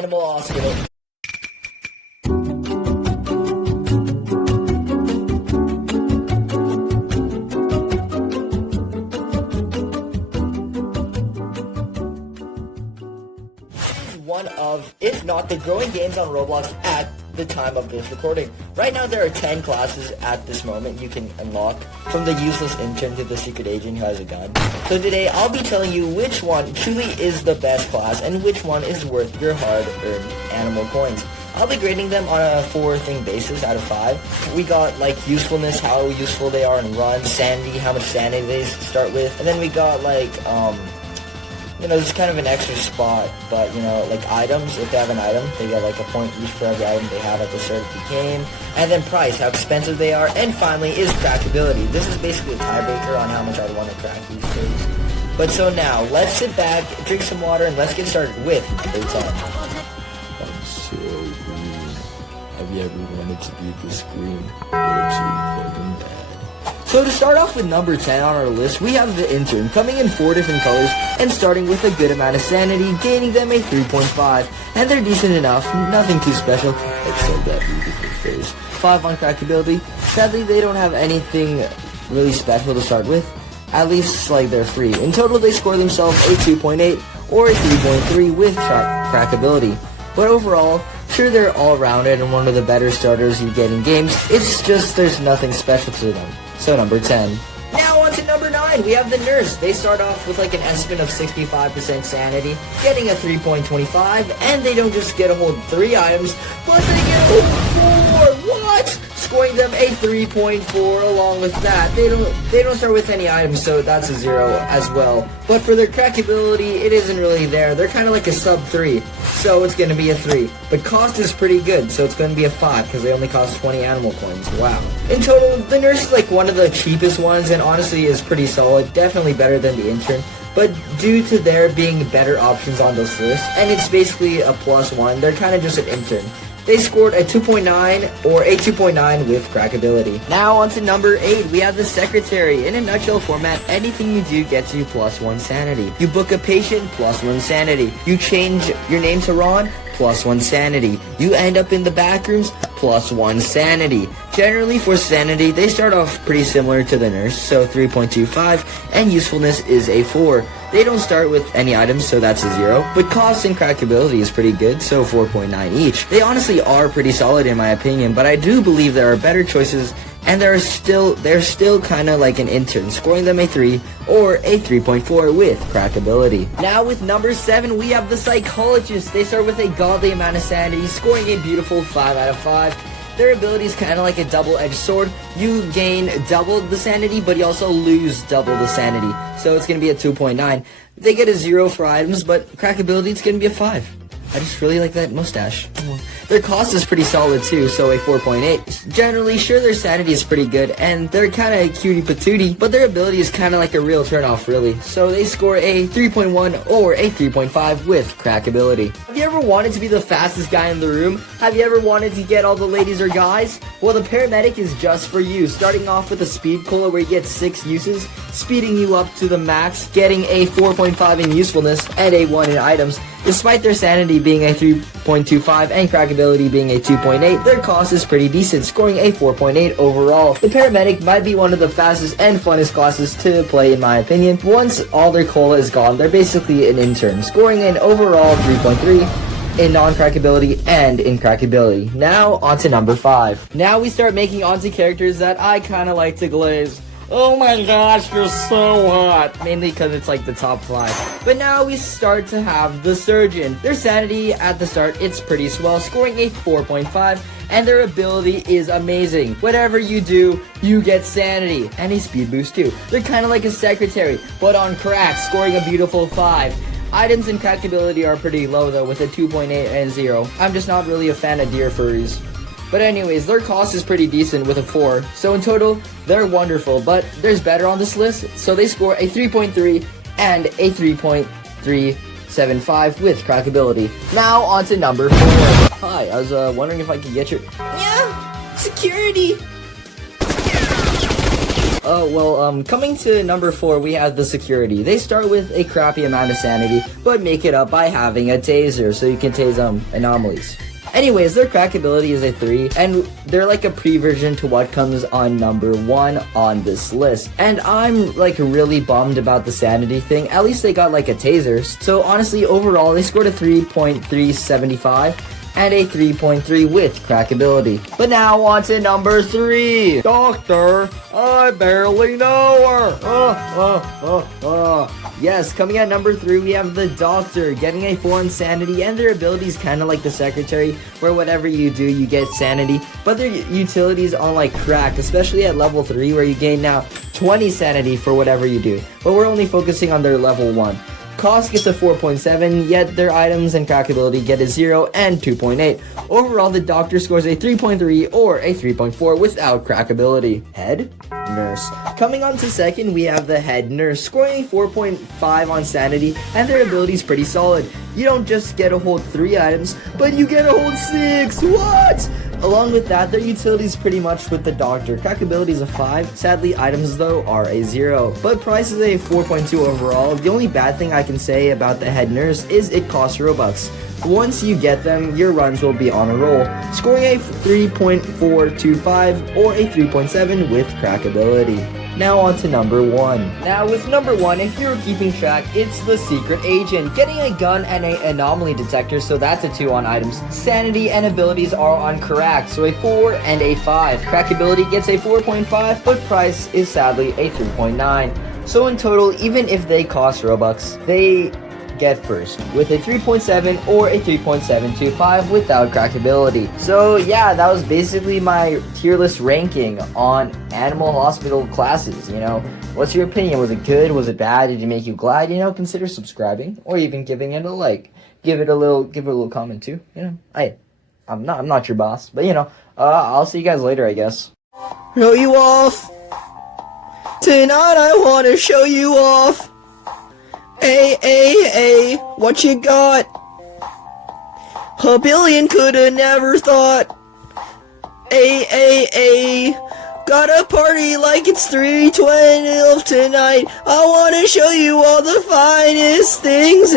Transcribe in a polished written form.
animal hospital. One of, if not the growing games on Roblox at the time of this recording. Right now there are 10 classes at this moment you can unlock, from the useless intern to the secret agent who has a gun. So today I'll be telling you which one truly is the best class and which one is worth your hard-earned animal coins. I'll be grading them on a 4-thing basis out of 5. We got like usefulness, how useful they are in run, sanity, how much sanity they start with, and then we got like you know, there's kind of an extra spot, but, you know, like items, if they have an item, they get like a point each for every item they have at the start of the game. And then price, how expensive they are. And finally is crackability. This is basically a tiebreaker on how much I want to crack these things. But so now, let's sit back, drink some water, and let's get started with number 10. I'm so green. Have you ever wanted to be this green? Literally fucking bad. So to start off with number 10 on our list, we have the intern, coming in 4 different colors and starting with a good amount of sanity, gaining them a 3.5. And they're decent enough, nothing too special, except that beautiful face. 5 on crackability. Sadly, they don't have anything really special to start with. At least, like, they're free. In total, they score themselves a 2.8 or a 3.3 with crackability. But overall, sure, they're all-rounded and one of the better starters you get in games. It's just there's nothing special to them. So number 10. Now on to number 9. We have the nurse. They start off with like an estimate of 65% sanity, getting a 3.25, and they don't just get a whole 3 items, but they get a whole 4. What? Scoring them a 3.4 along with that. They don't start with any items, so that's a 0 as well. But for their crackability, it isn't really there. They're kind of like a sub 3, so it's going to be a 3. But cost is pretty good, so it's going to be a 5 because they only cost 20 animal coins. Wow. In total, the nurse is like one of the cheapest ones and honestly is pretty solid. Definitely better than the intern. But due to there being better options on this list, and it's basically a +1, they're kind of just an intern. They scored a 2.9 or a 2.9 with crackability. Now on to number 8, we have the secretary. In a nutshell format, anything you do gets you +1 sanity. You book a patient, +1 sanity. You change your name to Ron, +1 sanity. You end up in the back rooms, +1 sanity. Generally for sanity, they start off pretty similar to the nurse, so 3.25, and usefulness is a 4. They don't start with any items, so that's a 0, but cost and crackability is pretty good, so 4.9 each. They honestly are pretty solid in my opinion, but I do believe there are better choices, and they're still kind of like an intern, scoring them a 3 or a 3.4 with crackability. Now with number 7, we have the psychologist. They start with a godly amount of sanity, scoring a beautiful 5 out of 5. Their ability is kind of like a double-edged sword. You gain double the sanity, but you also lose double the sanity. So it's going to be a 2.9. They get a 0 for items, but crackability is going to be a 5. I just really like that mustache. Their cost is pretty solid too, so a 4.8. Generally, sure, their sanity is pretty good, and they're kind of cutie patootie, but their ability is kind of like a real turnoff, really. So they score a 3.1 or a 3.5 with crackability. Have you ever wanted to be the fastest guy in the room? Have you ever wanted to get all the ladies or guys? Well, the Paramedic is just for you, starting off with a speed cola where you get 6 uses, speeding you up to the max, getting a 4.5 in usefulness, and a 1 in items. Despite their sanity being a 3.25 and crackability being a 2.8, their cost is pretty decent, scoring a 4.8 overall. The Paramedic might be one of the fastest and funnest classes to play in my opinion. Once all their cola is gone, they're basically an intern, scoring an overall 3.3 in non-crackability and in crackability. Now, on to number 5. Now we start making onto characters that I kind of like to glaze. Oh my gosh, you're so hot. Mainly because it's like the top 5. But now we start to have the surgeon. Their sanity at the start, it's pretty swell, scoring a 4.5. And their ability is amazing. Whatever you do, you get sanity. And a speed boost too. They're kind of like a secretary, but on crack, scoring a beautiful 5. Items and crackability are pretty low though, with a 2.8 and 0. I'm just not really a fan of deer furries. But anyways, their cost is pretty decent with a 4. So in total, they're wonderful. But there's better on this list. So they score a 3.3 and a 3.375 with crackability. Now on to number 4. Hi, I was wondering if I could get your... Yeah, security. Coming to number 4, we have the security. They start with a crappy amount of sanity, but make it up by having a taser, so you can tase anomalies. Anyways, their crack ability is a 3, and they're like a pre-version to what comes on number 1 on this list. And I'm like really bummed about the sanity thing. At least they got like a taser. So honestly, overall, they scored a 3.375 and a 3.3 with crack ability. But now on to number 3. Doctor, I barely know her. Yes, coming at number 3, we have the Doctor, getting a 4 in sanity, and their abilities kind of like the Secretary, where whatever you do, you get sanity, but their utilities on like crack, especially at level 3, where you gain now 20 sanity for whatever you do, but we're only focusing on their level 1. Cost gets a 4.7, yet their items and crack ability get a 0 and 2.8. Overall, the Doctor scores a 3.3 or a 3.4 without crack ability. Head Nurse. Coming on to second, we have the Head Nurse, scoring a 4.5 on sanity, and their ability is pretty solid. You don't just get to hold 3 items, but you get to hold 6! What? Along with that, their utility is pretty much with the Doctor. Crack ability is a 5. Sadly, items though are a 0. But price is a 4.2 overall. The only bad thing I can say about the Head Nurse is it costs Robux. Once you get them, your runs will be on a roll, scoring a 3.425 or a 3.7 with crack ability. Now on to number 1. Now with number 1, if you're keeping track, it's the Secret Agent, getting a gun and an anomaly detector, so that's a 2 on items. Sanity and abilities are on crack, so a 4 and a 5. Crack ability gets a 4.5, but price is sadly a 3.9. So in total, even if they cost Robux, they get first with a 3.7 or a 3.725 without crack ability. So yeah, that was basically my tier list ranking on Animal Hospital classes. You know, what's your opinion? Was it good? Was it bad? Did it make you glad? You know, consider subscribing or even giving it a like. Give it a little comment too. You know, I'm not your boss, but you know, I'll see you guys later, I guess. Show you off. Tonight I want to show you off. Hey, what you got? A billion coulda never thought. Hey, got a party like it's 3:12 tonight. I wanna show you all the finest things.